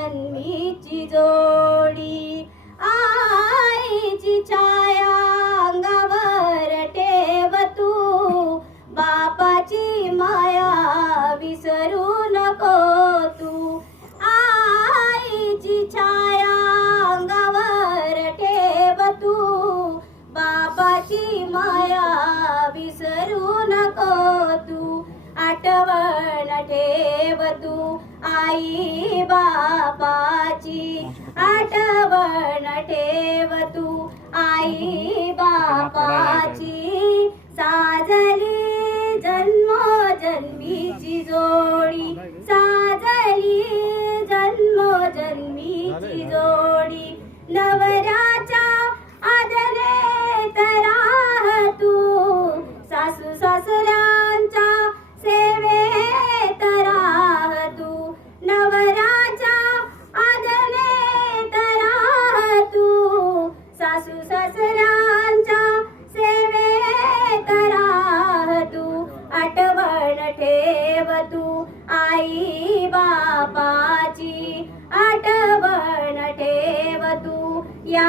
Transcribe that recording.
जन्मीची जोडी आईची छाया अंगावर ठेव तू बापाची माया विसरू नको तू आईची छाया अंगावर ठेव तू बापाची माया विसरू नको तू आठवण ठेव तू आई बापाची आठवण ठेव तू आई बापाची साजली जन्मोजन्मीची जोडी साजली जन्मोजन्मीची जोडी नवऱ्याच्या आदरेत राह तू सासू सासऱ्यांच्या सेवेत राह तू नवऱ्याच्या आदरेत राह तू सासू सासऱ्यांच्या सेवेत राह तू आठवण ठेव तू आई बापाची आठवण ठेव तू या